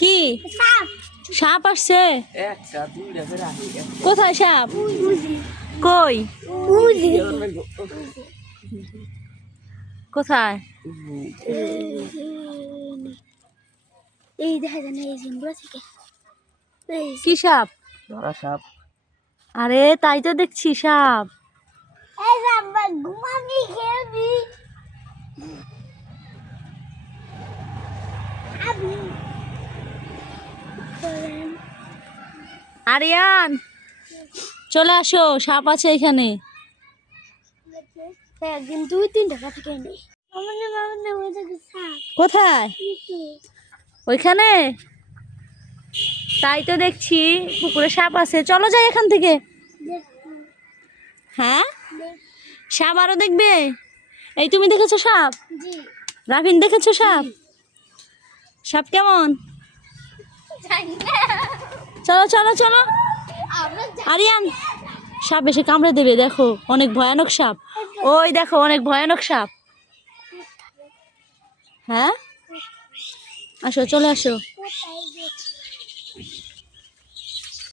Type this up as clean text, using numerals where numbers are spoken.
কি সাপ আসছে? কোথায় সাপ? কই? কোথায়? এই দেখা যায় না, এই জিম্বুরা থেকে কি সাপ? সাপ। আরে তাই তো দেখছি সাপ। ঘুমাবি খেলবি আরিয়ান চলে আসো, সাপ আছে এখানে। একদিন 2-3 টাকা থেকে নেই। কোথায়? ওইখানে? তাই তো দেখছি পুকুরে সাপ আছে, চলো যাই এখান থেকে। হ্যাঁ সাপ আরো দেখবে? এই তুমি দেখেছো সাপ? জি রাফিন দেখেছো সাপ? সাপ কেমন? জানি না, চলো চলো চলো। আমরা আরিয়ান সাপ এসে কামড়ে দেবে, দেখো অনেক ভয়ানক সাপ। ওই দেখো অনেক ভয়ানক সাপ। হ্যাঁ আসো, চলে আসো। কোথায়